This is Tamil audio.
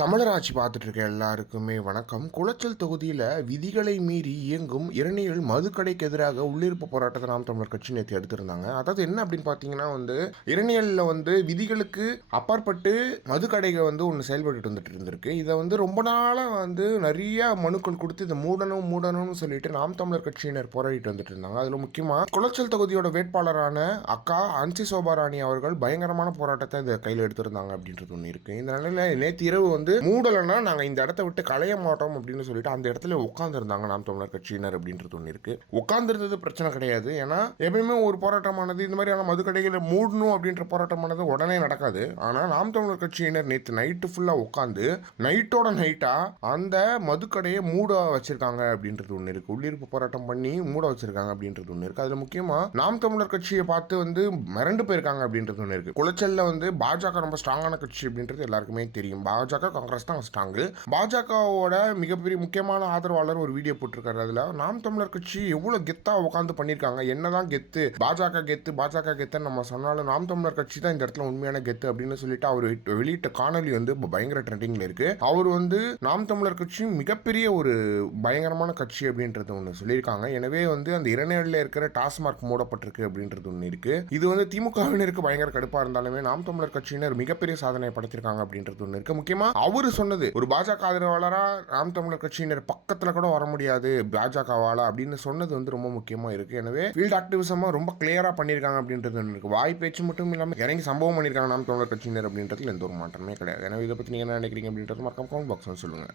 தமிழர் ஆட்சி பார்த்துட்டு இருக்க எல்லாருக்குமே வணக்கம். குளச்சல் தொகுதியில் விதிகளை மீறி இயங்கும் இரணியல் மதுக்கடைக்கு எதிராக உள்ளிருப்பு போராட்டத்தை நாம் தமிழர் கட்சி நேற்று எடுத்திருந்தாங்க. அதாவது என்ன அப்படின்னு பார்த்தீங்கன்னா வந்து இரணியலில் வந்து விதிகளுக்கு அப்பாற்பட்டு மதுக்கடைகள் வந்து ஒன்று செயல்பட்டு வந்துட்டு இருந்திருக்கு. இதை வந்து ரொம்ப நாளாக வந்து நிறைய மனுக்கள் கொடுத்து இதை மூடணும் மூடணும்னு சொல்லிட்டு நாம் தமிழர் கட்சியினர் போராடிட்டு வந்துட்டு இருந்தாங்க. அதில் முக்கியமாக குளச்சல் தொகுதியோட வேட்பாளரான அக்கா அன்சி சோபாராணி அவர்கள் பயங்கரமான போராட்டத்தை இதை கையில் எடுத்திருந்தாங்க அப்படின்றது ஒன்று இருக்குது இந்த நிலையில் நேற்று இரவு வந்து மூடலைன்னா நாங்கள் இந்த இடத்த விட்டு களைய மாட்டோம் அப்படின்னு சொல்லிட்டு அந்த இடத்துல உட்காந்துருந்தாங்க நாம் தமிழர் கட்சியினர் அப்படின்றது ஒன்று இருக்கு. உட்காந்துருந்தது பிரச்சனை கிடையாது. ஏன்னா எப்பயுமே ஒரு போராட்டமானது இந்த மாதிரியான மதுக்கடைகளை மூடணும் அப்படின்ற போராட்டமானது உடனே நடக்காது. ஆனால் நாம் தமிழர் கட்சியினர் நேற்று நைட்டு ஃபுல்லாக உட்காந்து நைட்டோட நைட்டாக அந்த மதுக்கடையை மூட வச்சிருக்காங்க அப்படின்றது ஒன்று இருக்கு. உள்ளிருப்பு போராட்டம் பண்ணி மூட வச்சிருக்காங்க அப்படின்றது ஒன்று இருக்கு. அதில் முக்கியமாக நாம் தமிழர் கட்சியை பார்த்து வந்து மிரண்டு போயிருக்காங்க அப்படின்றது ஒன்று இருக்கு. குளச்சல்ல வந்து பாஜக ரொம்ப ஸ்ட்ராங்கான கட்சி அப்படின்றது எல்லாருக்குமே தெரியும். பாஜக காங்கிரஸ் தான் ஸ்ட்ராங்கு பாஜகவோட மிகப்பெரிய முக்கியமான ஆதரவாளர் ஒரு வீடியோ போட்டிருக்காரு அதில். நாம் தமிழர் கட்சி எவ்வளோ கெத்தாக உட்காந்து பண்ணியிருக்காங்க என்னதான் கெத்து? பாஜக கெத்து பாஜக கெத்துன்னு நம்ம சொன்னாலும் நாம் தமிழர் கட்சி தான் இந்த இடத்துல உண்மையான கெத்து அப்படின்னு சொல்லிட்டு அவர் வெளியிட்ட காணொலி வந்து பயங்கர ட்ரெண்டிங்ல இருக்கு. அவர் வந்து நாம் தமிழர் கட்சி மிகப்பெரிய ஒரு பயங்கரமான கட்சி அப்படின்றது ஒன்று சொல்லியிருக்காங்க. எனவே வந்து அந்த இரணேடில் இருக்கிற டாஸ்மார்க் மூடப்பட்டிருக்கு அப்படின்றது ஒன்று இருக்கு. இது வந்து திமுகவினருக்கு பயங்கர கடுப்பாக இருந்தாலுமே நாம் தமிழர் கட்சியினர் மிகப்பெரிய சாதனை படைத்திருக்காங்க அப்படின்றது ஒன்று இருக்கு. முக்கியமா அவரு சொன்னது ஒரு பாஜக ஆதரவாளரா நாம் தமிழர் கட்சியினர் பக்கத்துல கூட வர முடியாது பாஜகவால அப்படின்னு சொன்னது வந்து ரொம்ப முக்கியமா இருக்கு. எனவே ஃபீல்ட் ஆக்டிவிசமா ரொம்ப கிளியரா பண்ணியிருக்காங்க அப்படின்றது எனக்கு வாய் பேச்சு மட்டும் இல்லாம இறங்கி சம்பவம் பண்ணியிருக்காங்க நாம் தமிழர் கட்சியினர் அப்படின்றதுல எந்த ஒரு மாற்றமே கிடையாது. எனவே இதை பத்தி நீங்க என்ன நினைக்கிறீங்க அப்படின்றது மறக்காம கமெண்ட் பாக்ஸ் சொல்லுங்க.